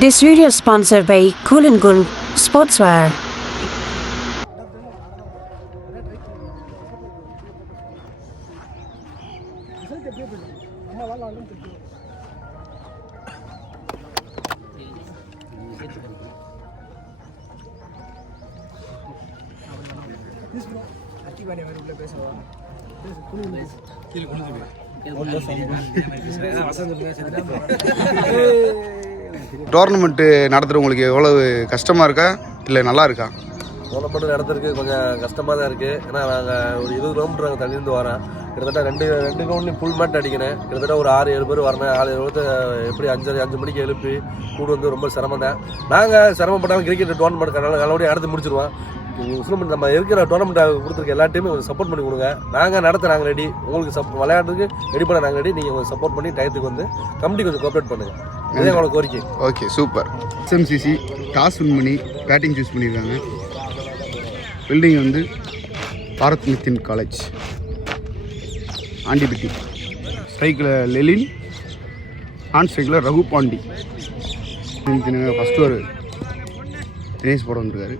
This video is sponsored by Cool and Cool Sportswear. Tournament நடத்துறவங்களுக்கு எவ்வளவு கஷ்டமா இருக்கா இல்லை நல்லா இருக்கா? டோர்னமெண்ட் நடத்துறதுக்கு கொஞ்சம் கஷ்டமாக தான் இருக்குது. ஏன்னா நாங்கள் ஒரு 20 கிலோமீட்டர் நாங்கள் தள்ளியிருந்து வரோம். கிட்டத்தட்ட ரெண்டு கிரவுண்ட்லையும் ஃபுல் மேட் அடிக்கணும். கிட்டத்தட்ட ஒரு 6-7 பேர் வரணும். 6-7 பேர் எப்படி 5 மணிக்கு எழுப்பி கூடு வந்து ரொம்ப சிரமம் தான். நாங்கள் சிரமப்பட்டாலும் கிரிக்கெட் டோர்னமெண்ட் நல்லபடியாக நடத்தி முடிச்சிருவோம். நம்ம இருக்கிற டோர்னமெண்ட் கொடுத்துருக்க எல்லா டீமும் கொஞ்சம் சப்போர்ட் பண்ணி கொடுங்க. நாங்கள் நடத்த நாங்கள் ரெடி, உங்களுக்கு விளையாட்டுக்கு ரெடி பண்ண நாங்கள் ரெடி. நீங்கள் கொஞ்சம் சப்போர்ட் பண்ணி டயத்துக்கு வந்து கமிட்டி கொஞ்சம் கோஆப்ரேட் பண்ணுங்கள். இதே எங்களோட கோரிக்கை. Okay, super. SMCC toss win பண்ணி பேட்டிங் சூஸ் பண்ணியிருக்காங்க. பில்டிங் வந்து பாரத் நிதின் காலேஜ் ஆண்டிபட்டி. ஸ்ட்ரைக்கில் லெலின், ஆன் ஸ்ட்ரைக்கில் ரகு பாண்டி. ஃபஸ்ட்டு ஒரு தினேஷ் போட வந்துருக்காரு.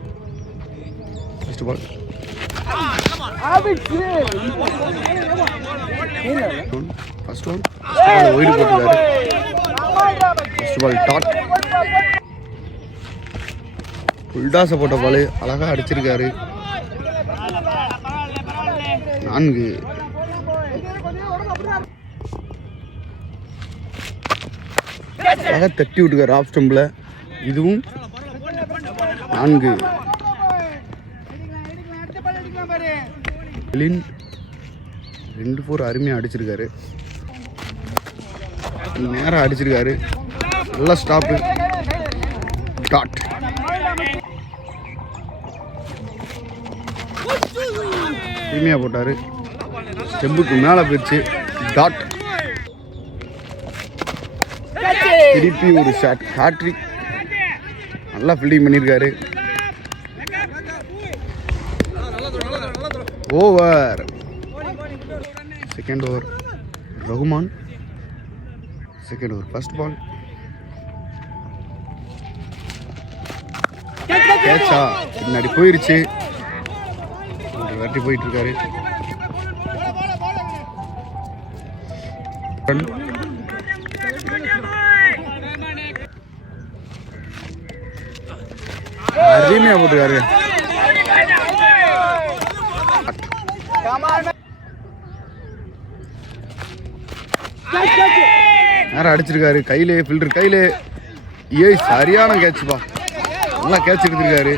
First ball first one wide போட்டுருக்காரு. First ball dot. ஃபுல்டாஸை போட்ட பால் அழகாக அடிச்சிருக்காரு. 4 அழகாக தட்டி விட்டுக்காரு ஆஃப் ஸ்டம்பில். இதுவும் 4. லெலின் 2-4 அருமையாக அடிச்சிருக்காரு. நேராக அடிச்சிருக்காரு. நல்லா ஸ்டாப்பு. டாட். அருமையாக போட்டார். ஸ்டெம்புக்கு மேலே போயிடுச்சு. டாட். திருப்பி ஒரு ஷாட். ஹேட்ரிக். நல்லா ஃபீல்டிங் பண்ணியிருக்காரு. Over. Second over Rahman. Second over first ball. கேட்சா பின்னாடி போயிருச்சு. வெட்டி போயிட்டு இருக்காரு. அருமையா போட்டுருக்காரு. நேரம் அடிச்சிருக்காரு. கையிலே ஃபில்டர் கையிலே. சரியான கேட்சுப்பா. நல்லா கேட்ச் எடுத்திருக்காரு.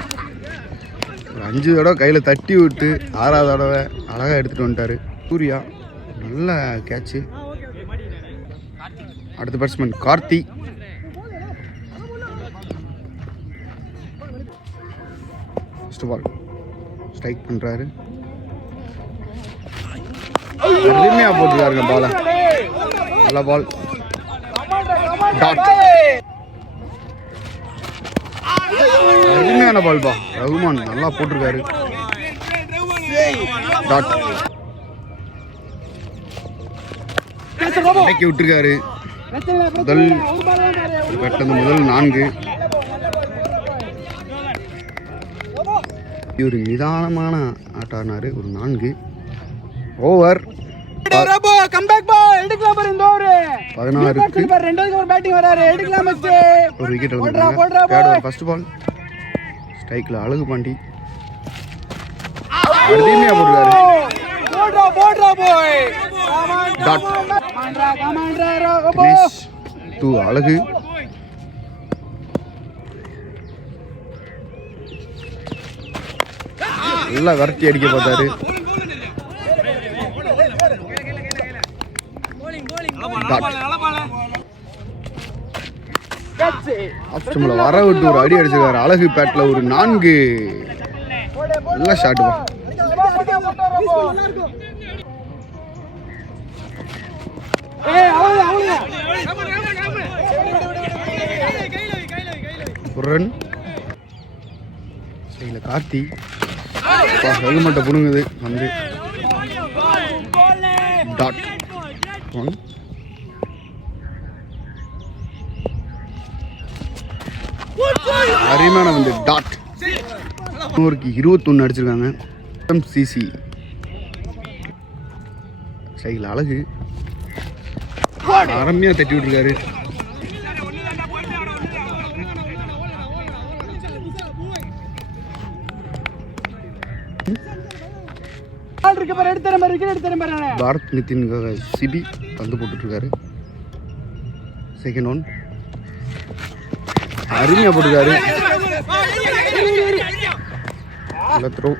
5 தடவை கையில் தட்டி விட்டு 6வது தடவை அழகாக எடுத்துகிட்டு வந்துட்டார் சூர்யா. நல்ல கேட்சு. அடுத்த batsman Karthi. First ball strike பண்ணுறாரு. அருமையாக போட்டுருக்காருங்க பாலை. நல்ல பால். டாட். அருமையான பால் பா. ரகுமான் நல்லா போட்டிருக்காரு. டாட். இறக்கி விட்டுருக்காரு. முதல் 4. இவர் நிதானமான ஆட்டம் ஆடினாரு. ஒரு 4 ஓவர். 16க்கு ஒரு விக்கெட் இழந்தாங்க. ஃபர்ஸ்ட் பால் ஸ்ட்ரைக்கில் அழகு பாண்டி. அருமையா போடுறாரு. டாட். 2 அழகு. நல்லா விரட்டி அடிக்க பார்த்தாரு. வர விட்டு ஒரு அடி அடிச்சிருக்காரு. அழகு பேட்ல ஒரு 4. நல்லா ஷாட். ஒரு ரன். கார்த்தி ஹெல்மெட்டை புடுங்குது வந்து. டாட். 1 அருமையான வந்து டாட். ஓவருக்கு 21 அடிச்சிருக்காங்க. எம்சிசி ஸ்டைல் அழகு அருமையாக தட்டி விட்டுருக்காரு. பாரத் நிதினுக்காக சிபி பந்து போட்டுருக்காரு. செகண்ட் ஒன் அருமையாக போட்டுருக்காரு. Throw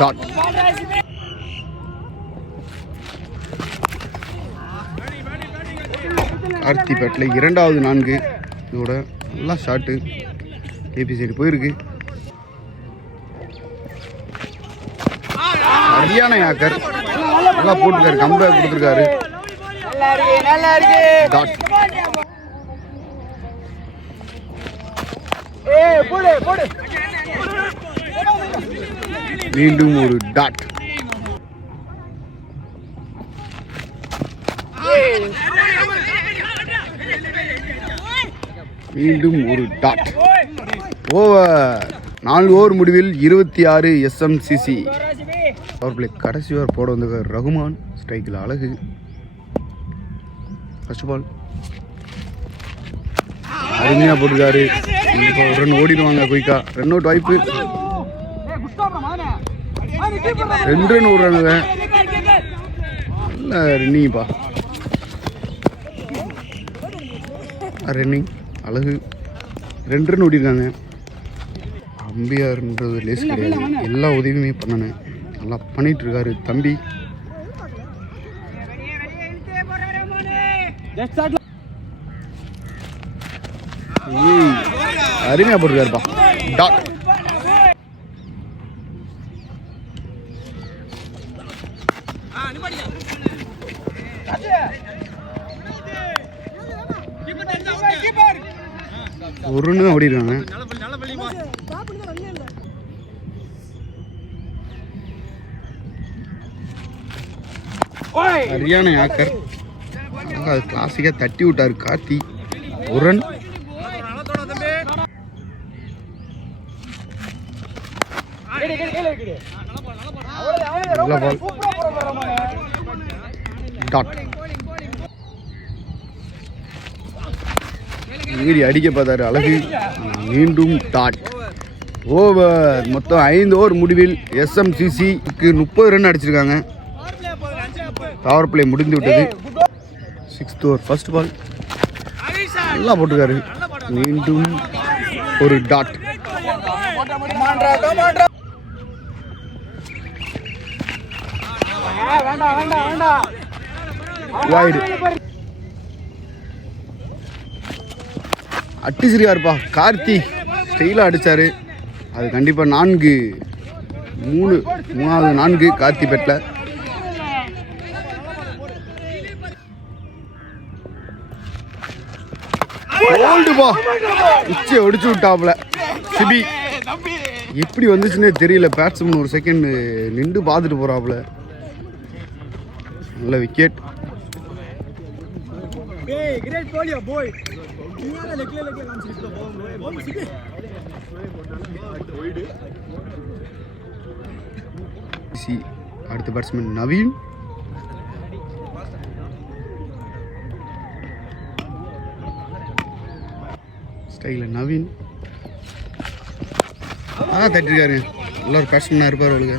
dot. கார்த்திபேட்டில் 2வது 4. இதோட நல்லா ஷாட்டு கேபி சைடு போயிருக்கு. சரியான யாக்கர் நல்லா போட்டுருக்காரு. கம்பேக் கொடுத்துருக்காரு. டாட். மீண்டும் ஒரு டாட். மீண்டும் ஒரு டாட். ஓவர். 4 ஓவர் முடிவில் 26 SMCC. பவர் பிளே கடைசி ஓவர் போட வந்திருக்கார் ரகுமான். ஸ்ட்ரைக்கில் அழகு. ஃபர்ஸ்ட் பால் அருமையாக போட்டுருக்காரு. ஒரு ரன் ஓடிடுவாங்க குயிக்கா. ரன் அவுட் வாய்ப்பு. 2 ரன் ஓடுறானுங்க. நல்ல ரன்னிங்ப்பா. ரன்னிங் அழகு. 2 ரன் ஓடிருக்காங்க. அம்பியார்ன்றது லேஸ் கிடையாது. எல்லா உதவியுமே பண்ணனேன். நல்லா பண்ணிட்டு இருக்காரு தம்பி. அருமையா போட்டுருக்காருப்பா. டாட். ஒரு ரன் ஓடிருக்காங்க. சரியான யாக்கர். அது கிளாசிக்கா தட்டி விட்டாரு கார்த்தி. ஒரு ரன். நல்ல பால். டாட். மீறி அடிக்க பார்த்தாரு அழகு. மீண்டும் டாட். ஓவர். மொத்தம் 5 ஓவர் முடிவில் SMCCக்கு 30 ரன் அடிச்சிருக்காங்க. பவர் பிளே முடிந்து விட்டது. 6th ஓவர் ஃபர்ஸ்ட் பால் நல்லா போட்டுருக்காரு. மீண்டும் ஒரு டாட். வைடு. அட்டிச்சிருக்காருப்பா கார்த்தி. ஸ்டைலாக அடித்தார். அது கண்டிப்பாக 3வது 4 கார்த்தி பெட்டில். கோல்டுப்பா. உச்சியை ஒடிச்சு விட்டாப்புல சிபி. எப்படி வந்துச்சுன்னே தெரியல. பேட்ஸ்மேன் ஒரு செகண்ட் நின்று பார்த்துட்டு போகிறாப்புல. நல்ல விக்கெட். அடுத்த பேட்ஸ்மேன் நவீன். ஸ்டைலில் நவீன் அதான் தட்டிருக்காரு. நல்ல ஒரு பேட்ஸ்மேனாக இருப்பார். அவளுக்கு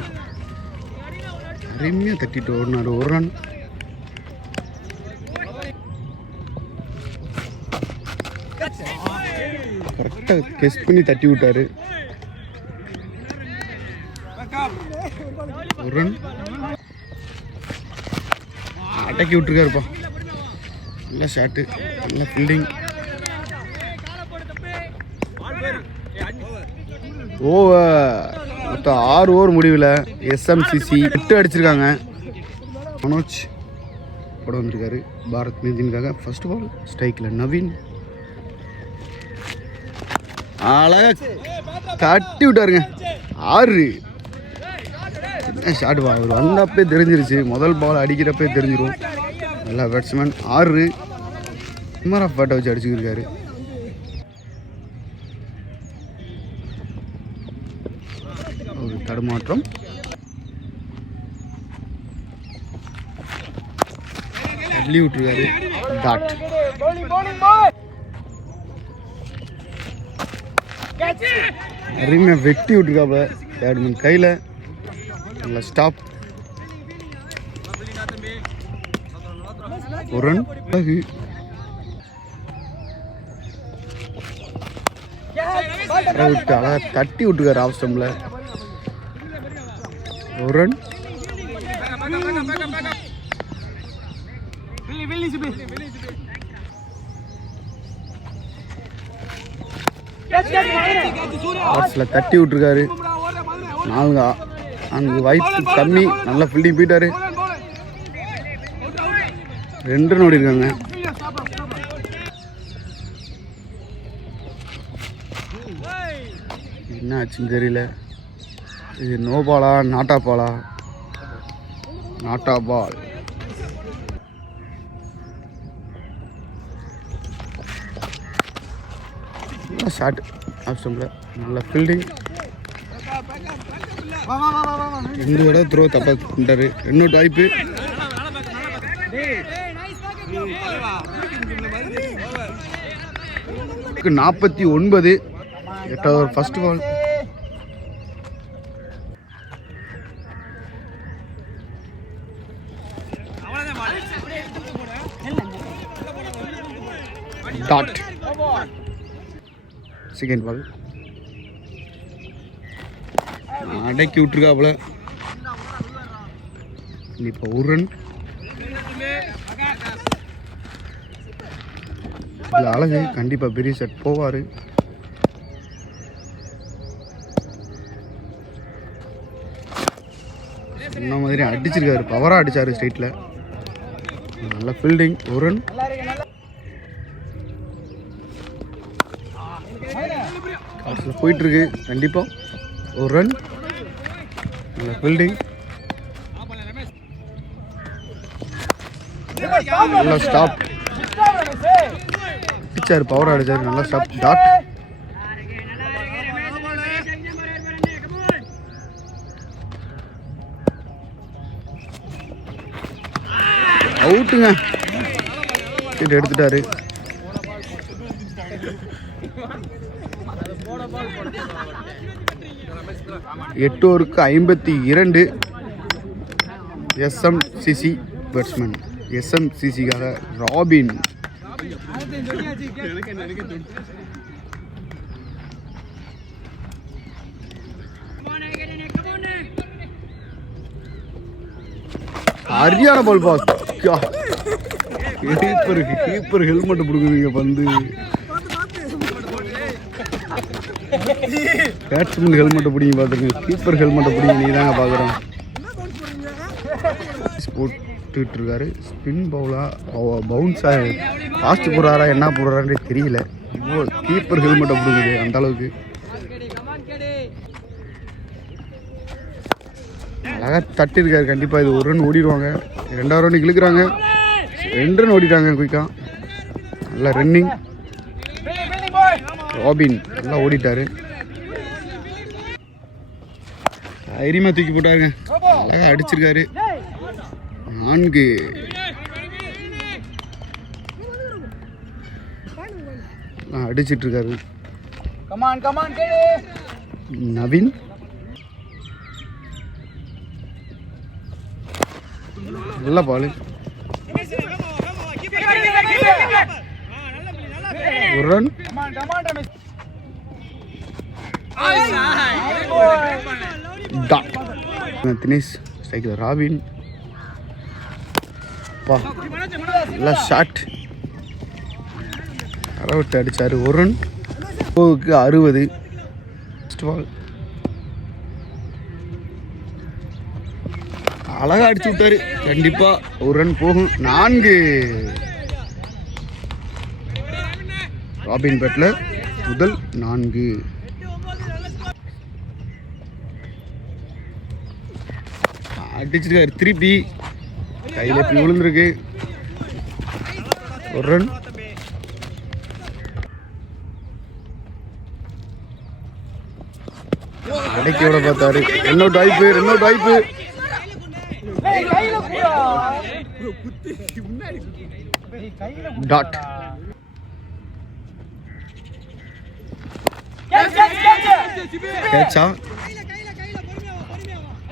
அருமையாக தட்டிட்டு ஓடினார். ஒரு ரன். கரெக்டாக கெஸ் பண்ணி தட்டி விட்டாரு. ஒரு ரன். அடக்கி விட்டுருக்காருப்பா. நல்ல ஷாட்டு. நல்ல ஃபீல்டிங். ஓவர். மொத்தம் 6 ஓவர் முடிவில் SMCC 8 அடிச்சிருக்காங்க. மனோஜ் போட வந்திருக்காரு பாரத் நிதினுக்காக. ஃபர்ஸ்ட் பால் ஸ்ட்ரைக்கில் நவீன் அழகா தட்டி விட்டாருங்க. 6 ஷாட் பா. அவர் வந்தப்பே தெரிஞ்சிருச்சு. முதல் பால் அடிக்கிறப்பே தெரிஞ்சிடும். நல்லா பேட்ஸ்மேன். 6 இமர் ஆஃப் பேட்டை வச்சு அடிச்சுக்கிருக்காரு. தடுமாற்றம். தள்ளி விட்டுருக்காரு. டாட். அருமையாக வெட்டி விட்டுருக்காப்புல பேட்மேன் கையில். நல்லா ஸ்டாப். ஒரு ரன். அழகு. விட்டு அழகாக தட்டி விட்டுருக்காரு ஆஃப் ஸ்டம்பில். ஒரு ரன். ஆஃப்ஸில் தட்டி விட்டுருக்காரு. 4 வாய்ப்பு கம்மி. நல்லா ஃபீல்டிங் போயிட்டாரு. 2 ரன் ஓடிருக்காங்க. என்ன ஆச்சுன்னு தெரியல. இது நோ பாலா நாட்டா பாலா? நாட்டா பால். நல்ல ஷாட் ஆஃப் ஸ்டம்பில். நல்ல ஃபீல்டிங். இந்த விட த்ரோ தப்பா பண்ணிட்டாரு. இன்னொரு வாய்ப்பு. 49. 8வது first ball. Dot. Second ball. அடக்கி விட்டுருக்காப்புல. இப்போ ஒரு ரன். அழகு. கண்டிப்பாக பெரிய செட் போவார். சொன்ன மாதிரி அடிச்சிருக்காரு. பவராக அடித்தார் ஸ்ட்ரைட்டில். நல்ல ஃபீல்டிங். ஒரு ரன். காசில் போயிட்டுருக்கு. கண்டிப்பாக ஒரு ரன். நல்ல ஃபீல்டிங். நல்லா ஸ்டாப். அடிச்சார். பவராக அடிச்சார். நல்லா ஸ்டாப். டாட். அவுட்டுங்க. எடுத்துட்டாரு. எட்டு ஓவருக்கு 52. எஸ்எம்சிசி பேட்ஸ்மேன். எஸ்எம்சிசிக்காக ராபின். சரியான பால் பாஸ். கீப்பர் ஹெல்மெட் கொடுக்குதுங்க பந்து. பேட்ஸ்மேன் ஹெல்மெட்டை பிடிங்க பார்த்துருங்க. கீப்பர் ஹெல்மெட்டை பிடிங்க. நீ தாங்க பார்க்குறோம். போட்டுட்டு இருக்காரு. ஸ்பின் பவுலா பவுன்ஸா ஃபாஸ்ட் போடுறாரா என்ன போடுறாருன்னு தெரியல. இப்போ கீப்பர் ஹெல்மெட்டை பிடிக்குது அந்த அளவுக்கு. அழகாக தட்டிருக்காரு. கண்டிப்பாக இது ஒரு ரன் ஓடிடுவாங்க. 2வது ரன் இழுக்கிறாங்க. 2 ரன் ஓடிட்டாங்க குயிக்காக. நல்லா ரன்னிங். ராபின் நல்லா ஓடிட்டாரு. தைரியமாக தூக்கி போட்டாருங்க. அழகாக அடிச்சிருக்காரு. 4. அடிச்சிட்ருக்காரு நவீன். நல்ல பால். ஒரு ரன். தினேஷ் ஸ்ட்ரைக்கில். ராபின் நல்லா ஷாட். அறவிட்டு அடித்தார். ஒரு ரன். 60. First ball. அழகாக அடிச்சு விட்டாரு. கண்டிப்பாக ஒரு ரன் போகும். 4. ராபின் பேட்டில் முதல் 4. அடிச்சிருக்காரு. திருப்பி கையில் எப்படி விழுந்துருக்கு. ஒரு ரன். ஸ்ட்ரைக்கோட பார்த்தாரு. ரெண்டு வாய்ப்பு. டாட். கேட்சா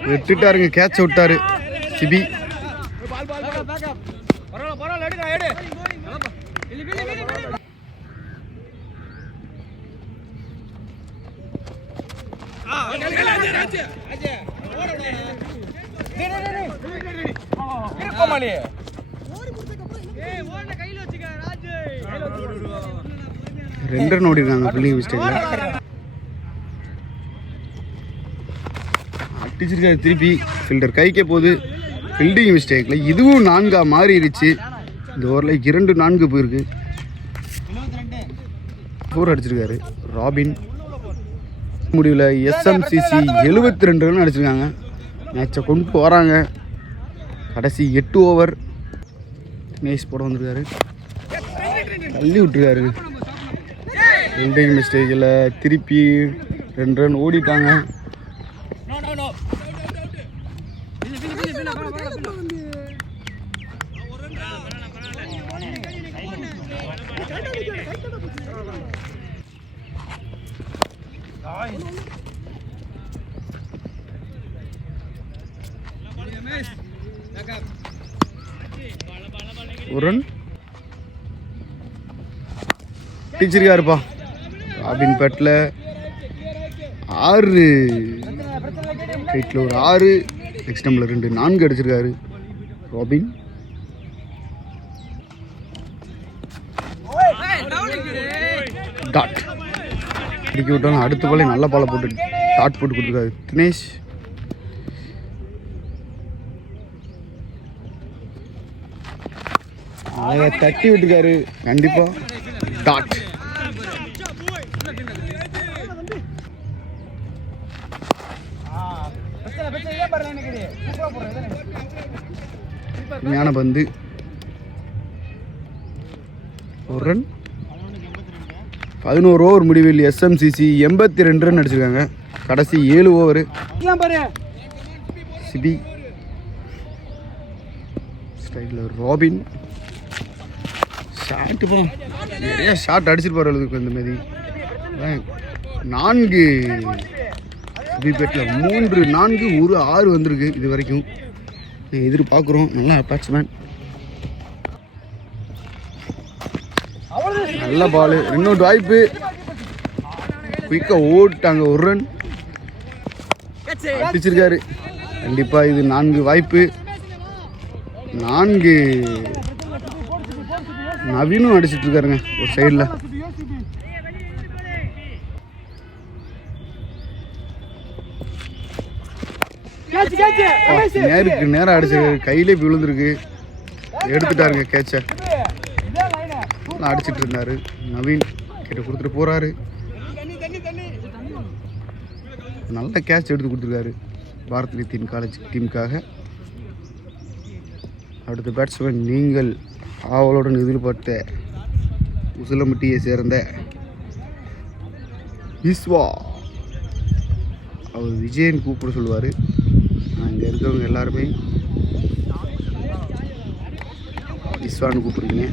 விட்டுட்டாருங்க. கேட்ச விட்டாரு சிபி. ரெண்டு ரன் ஓடி இருக்காங்க ஃபீல்டிங் மிஸ்டேக்ல. அடிச்சிருக்காரு திருப்பி. ஃபீல்டர் கைக்கே போகுது. ஃபீல்டிங் மிஸ்டேக்ல இதுவும் 4 மாறிடுச்சு. இந்த ஓவரில் 2-4 போயிருக்கு. 4 அடிச்சிருக்காரு ராபின். முடிவில் எஸ்எம்சிசி 72 ரன் அடிச்சிருக்காங்க. மேட்சை கொண்டு வராங்க. கடைசி 8 ஓவர். தினேஷ் போட வந்திருக்காரு. தள்ளி விட்டுருக்காரு. ஃபீல்டிங் மிஸ்டேக்கில் திருப்பி 2 ரன் ஓடிட்டாங்க. ஒரு ரன் டீச்சருக்காருப்பா. ராபின் பேட்டில் 6 ரைட்டில் ஒரு 6, நெக்ஸ்ட் நம்பரில் 2 4 அடிச்சிருக்காரு ராபின். டாட் அடிக்க விட்டாலும் அடுத்த பாலே நல்ல பாலை போட்டு டாட் போட்டு கொடுத்துருக்காரு தினேஷ். அதை தட்டி விட்டுருக்காரு கண்டிப்பா. டாட். ஞான பந்து. ஒரு ரன். 11 ஓவர் முடிவில் எஸ்எம்சிசி 82 ரன் அடிச்சிருக்காங்க. கடைசி 7 ஓவர். சிபி ஸ்ட்ரைக்கில் ராபின். ஷாட்டு போ நிறைய ஷாட் அடிச்சிட்டு போகிற அளவுக்கு இந்த மாதிரி 4 விக்கெட்டில் 3 4 ஒரு 6 வந்திருக்கு இது வரைக்கும். எதிர்பார்க்குறோம் நல்ல பேட்ஸ்மேன். நல்ல பால். 2 வாய்ப்பு. குயிக்காக ஓட்டாங்க. 1 ரன் அடிச்சிருக்காரு. கண்டிப்பாக இது 4 வாய்ப்பு. 4 நவீனும் அடிச்சிட்டு இருக்காருங்க ஒரு சைடில். நேருக்கு நேரம் அடிச்சிருக்காரு. கையிலே விழுந்திருக்கு. எடுத்துட்டாருங்க கேட்சை. அடிச்சிட்டு இருந்தாரு. நவீன் கிட்ட கொடுத்துட்டு போறாரு. நல்ல கேட்ச் எடுத்து கொடுத்துருக்காரு பாரத் நிதின் காலேஜ் டீமுக்காக. அடுத்த பேட்ஸ்மேன் நீங்கள் ஆவலுடன் எதிர்பார்த்த உசிலம்பட்டியை சேர்ந்த விஸ்வா. அவர் விஜயன் கூப்பிட சொல்லுவார். இங்கே இருக்கிறவங்க எல்லாருமே விஸ்வான்னு கூப்பிடுறீங்க.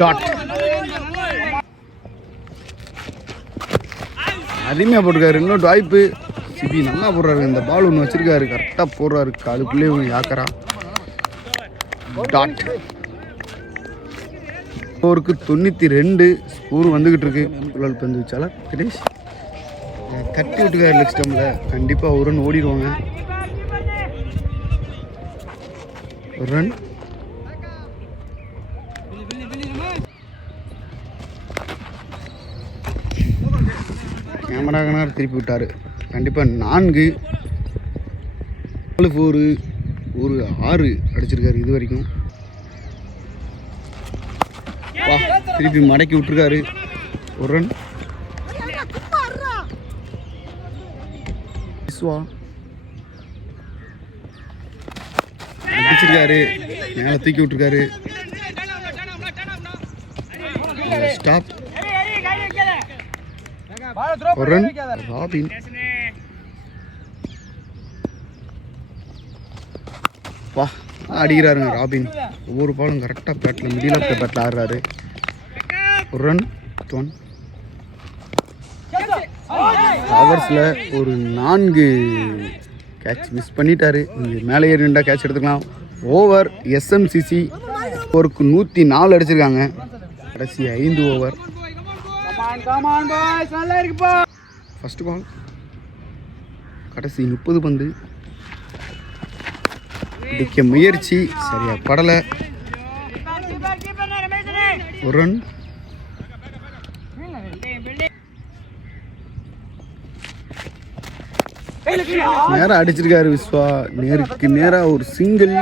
டாட். அருமையாக போட்டுருக்காரு. இன்னொரு வாய்ப்பு. சிபி நல்லா போடுறாரு. இந்த பால் ஒன்று வச்சிருக்காரு. கரெக்டாக போடுறாரு. அதுக்குள்ளே ஒன்று யாக்கரா. டாட். ஸ்கோருக்கு 92 ஸ்கோர் வந்துக்கிட்டு இருக்கு. புலால் பந்து வச்சால தினேஷ் தட்டி விட்டுக்காரு லெக் ஸ்டம்பில். கண்டிப்பாக 1 ரன் ஓடிடுவாங்க. 1 ரன். கேமராகனார் திருப்பி விட்டார். கண்டிப்பாக 4 4 ஒரு 6 அடிச்சிருக்காரு இது வரைக்கும். வா திருப்பி மடக்கி விட்டுருக்காரு. ஒரு ரன். விஸ்வா அடிச்சிருக்காரு, மேலே தூக்கி விட்டுருக்காரு. ஸ்டாப். ஒரு ரன். ராபின் வா அடிக்கிறாருங்க ராபின். ஒவ்வொரு பாலும் கரெக்டாக பேட்டில் மிடில் ஆஃப் த பேட்டில் ஆடுறாரு. ஒரு ரன். 1 ஹவர்ஸில் ஒரு 4 கேட்ச் மிஸ் பண்ணிட்டாரு. இங்கே மேலே ஏறி நின்றா கேட்ச் எடுத்துக்கலாம். ஓவர் எஸ்எம்சிசி ஒருக்கு 104 அடிச்சிருக்காங்க. கடைசி 5 ஓவர். ஃபர்ஸ்ட் பால் கடைசி 30 பந்து. அடிக்க முயற்சி சரியா படலை. ஒரு ரன். நேராக அடிச்சிருக்காரு விஸ்வா. நேருக்கு நேராக ஒரு சிங்கிள்.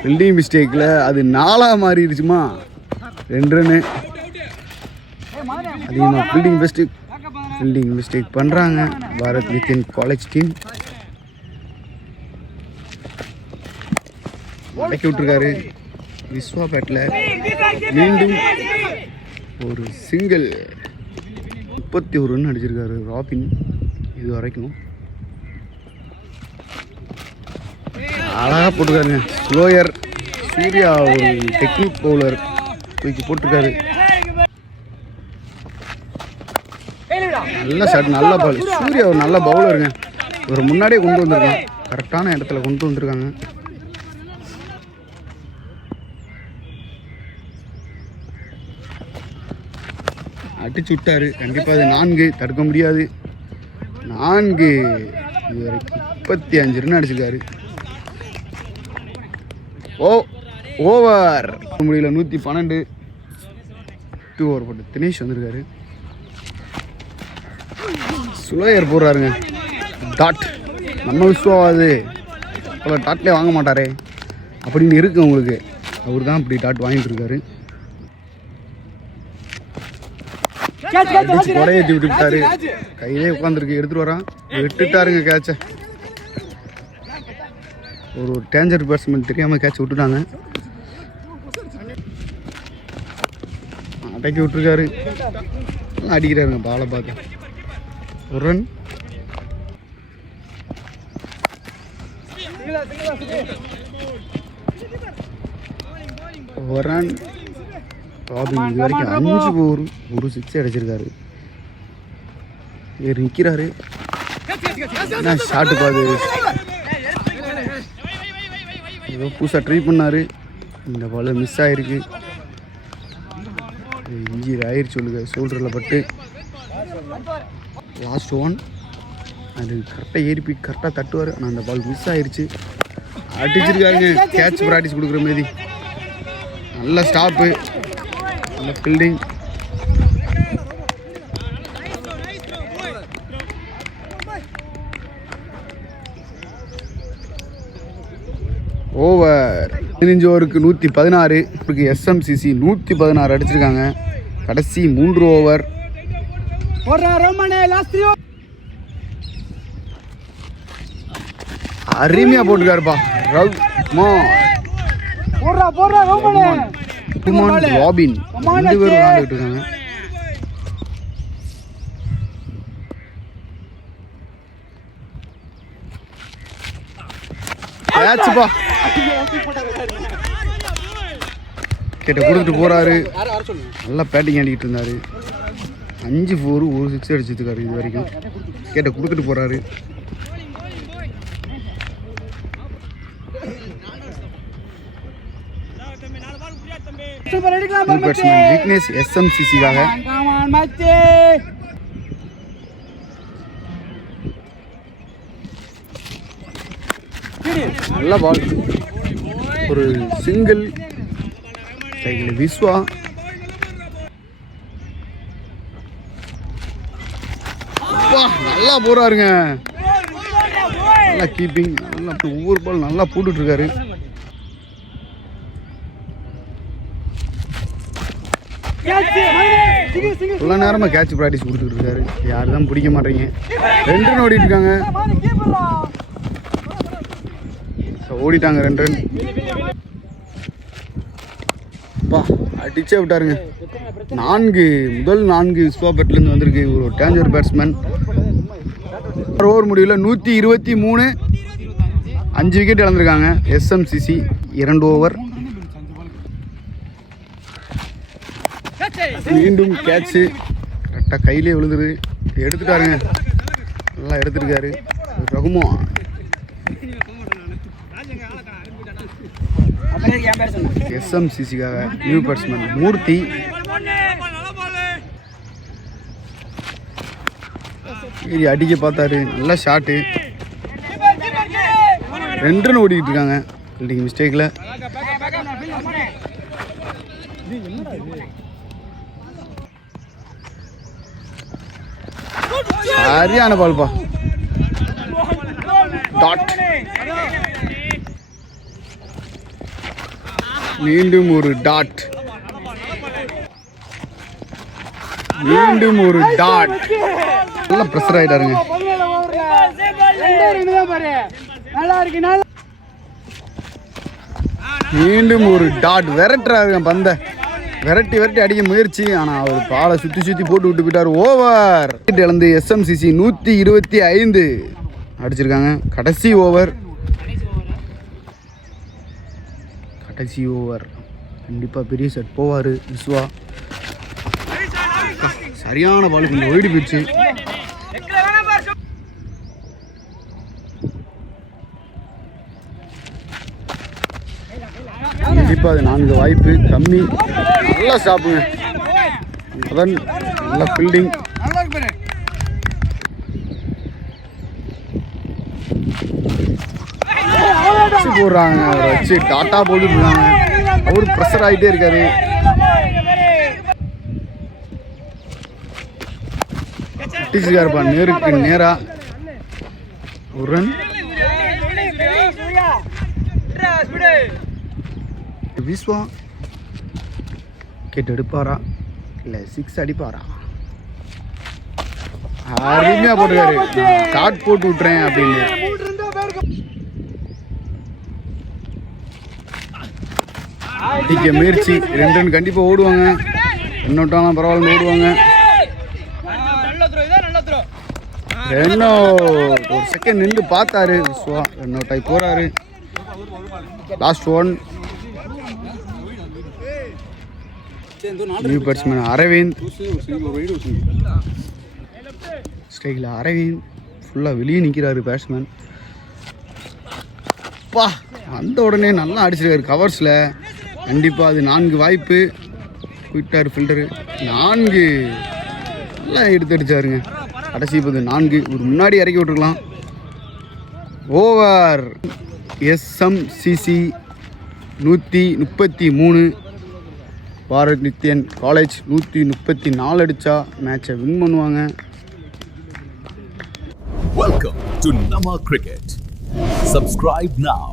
ஃபீல்டிங் மிஸ்டேக்கில் அது 4ஆக மாறிடுச்சுமா. 2 ரன்னு. அதிகமாக ஃபீல்டிங் மிஸ்டேக் பண்ணுறாங்க பாரத் வித்தின் காலேஜ் டீம். அடக்கி விட்டுருக்காரு விஸ்வா பேட்டில். மீண்டும் ஒரு சிங்கிள். 31 ரன் அடிச்சிருக்காரு ராபின் இது வரைக்கும். அழகாக போட்டுருக்காருங்க. ஸ்லோயர் சூர்யா ஒரு டெக்னிக் பவுலர் தூக்கி போட்டிருக்காரு. நல்ல ஷாட், நல்ல பால். சூர்யா ஒரு நல்ல பவுலருங்க. ஒரு முன்னாடியே கொண்டு வந்திருக்காங்க, கரெக்டான இடத்துல கொண்டு வந்திருக்காங்க. அடிச்சு விட்டாரு. கண்டிப்பாக அது 4 தடுக்க முடியாது. 4 இது வரைக்கும் 35 ரன் அடிச்சிருக்காரு. ஓவர் முடியல. 112. 2 ஓவர் போட்டு தினேஷ் வந்திருக்காரு. ஸ்லோயர் போடுறாருங்க. டாட். நம்ம விஸ்வாவாது அவ்வளோ டாட்லேயே வாங்க மாட்டாரே அப்படின்னு இருக்கு உங்களுக்கு. அவர் தான் இப்படி டாட் வாங்கிட்டு இருக்காரு. அடிச்சு குறையேற்றி விட்டுட்டாரு. கையிலே உட்காந்துருக்கு, எடுத்துட்டு வரான். விட்டுட்டாருங்க கேட்சை. ஒரு டேஞ்சர் பேட்ஸ்மேன் தெரியாமல் கேட்ச் விட்டுட்டாங்க. அடக்கி விட்டுருக்காரு. அடிக்கிறாருங்க பாலை பார்க்க. ஒரு ரன். ஒரு ரன். ராபின் இது வரைக்கும் 5 ஓவர் ஒரு 6 அடிச்சிருக்காரு. இவர் நிற்கிறாரு. என்ன ஷாட்டு பாது. ஏதோ புதுசாக ட்ரை பண்ணார். இந்த பால் மிஸ் ஆகிருக்கு. இன்ஜுரி ஆயிடுச்சு சொல்லுங்க, ஷோல்டரில் பட்டு. லாஸ்ட் 1. அது கரெக்டாக ஏறி போய் கரெக்டாக தட்டுவார். ஆனால் அந்த பால் மிஸ் ஆயிடுச்சு. அடிச்சிருக்காங்க. கேட்ச் ப்ராக்டிஸ் கொடுக்குற மாரி. நல்ல ஸ்டாப்பு, நல்ல ஃபீல்டிங். ஓவர் 15 ஓவருக்கு 116. இருக்கு எஸ்எம்சிசி 116 அடிச்சிருக்காங்க. கடைசி 3 ஓவர். அருமையா போட்டுக்காருப்பா ராபின். 2 பேரும் விளையாண்டுட்டு இருக்காங்க. கேட்ச்பா. கேட்ட கொடுத்துட்டு போறாரு. நல்லா பேட்டிங் ஆடிக்கிட்டு இருந்தாரு. 5 4 ஒரு 6 அடிச்சிருக்காரு இது வரைக்கும். கேட்ட கொடுத்துட்டு போறாரு. வீக்னஸ் எஸ்எம்சிசிக்காக. நல்ல பால். ஒரு சிங்கிள். கையில் விஸ்வா. நல்லா போறாருங்க. நல்லா கீப்பிங். நல்லா ஒவ்வொரு பால் நல்லா போட்டுட்டு இருக்காரு. இவ்வளோ நேரமாக கேட்ச் ப்ராக்டிஸ் கொடுத்துட்டு இருக்காரு. யார் தான் பிடிக்க மாட்டேங்க. 2 ரன் ஓடிட்டு இருக்காங்க. ஓடிட்டாங்க 2 ரன். அப்பா அடிச்சே விட்டாருங்க. முதல் 4 விஸ்வாபேட்லேருந்து வந்திருக்கு ஒரு டேஞ்சர் பேட்ஸ்மேன். ஓவர் முடிவில் 123, 5 விக்கெட் இழந்திருக்காங்க. SMCC 2 over. மீண்டும் கேட்சு கரெக்டாக கையிலே விழுந்துரு. எடுத்துட்டாருங்க. நல்லா எடுத்துருக்காரு ரகுமான். SMCCக்காக நியூ பேட்ஸ்மேன் மூர்த்தி. சரி அடிக்க பார்த்தாரு. நல்ல ஷாட்டு. 2 ரன் ஓடிக்கிட்டு இருக்காங்க ஃபீல்டிங் மிஸ்டேக்கில். சரியான பால்பா. டாட். மீண்டும் ஒரு டாட். மீண்டும் ஒரு டாட். நல்லா ப்ரெஷர் ஆயிட்டாருங்க. மீண்டும் ஒரு டாட். விரட்டுறாருங்க பந்தை. விரட்டி அடிக்க முயற்சி. ஆனால் அவர் பாலை சுற்றி போட்டு விட்டு போயிட்டார். ஓவர் இழந்து SMCC 125 அடிச்சிருக்காங்க. கடைசி ஓவர் கண்டிப்பாக பெரிய செட் போவார் விஸ்வா. சரியான பால் கொஞ்சம் ஓடி போயிடுச்சு. கண்டிப்பாக அது 4 வாய்ப்பு கம்மி. நல்லா ஸ்டாப்புங்க. அதன் நல்ல ஃபீல்டிங். போடுறாங்க. அவரை வச்சு டாட்டா போட்டுருக்காங்க. அவரு ப்ரெஷர் ஆகிட்டே இருக்காரு. இருப்பா நேருக்கு நேரா ஒரு ரன். விஸ்வா விக்கெட் எடுப்பாரா இல்லை 6 அடிப்பாரா? அருமையாக போட்டுருக்காரு. ஷாட் போட்டு விட்டுறேன் அப்படின்னு. அடிக்க முயற்சி. 2 ரன் கண்டிப்பாக ஓடுவாங்க. இன்னொட்டாலாம் பரவாயில்ல ஓடுவாங்க. ஒரு செகண்ட் நின்று பார்த்தாரு விஸ்வா. இன்னொட்டாய் போறாரு. Last one. New batsman Aravind. ஸ்ட்ரைக்கில் அரவிந்த் ஃபுல்லாக வெளியே நிற்கிறாரு பேட்ஸ்மேன். பா அந்த உடனே நல்லா அடிச்சிருக்காரு கவர்ஸில். கண்டிப்பாக அது 4 வாய்ப்பு. விட்டார் ஃபில்டரு. 4 நல்லா எடுத்து அடித்தாருங்க. கடைசி 4 ஒரு முன்னாடி இறக்கி விட்டுருக்கலாம். Over. SMCC 133. Bharat Nithyan college 134 அடித்தா மேட்சை வின் பண்ணுவாங்க. Welcome to Nama Cricket. Subscribe now.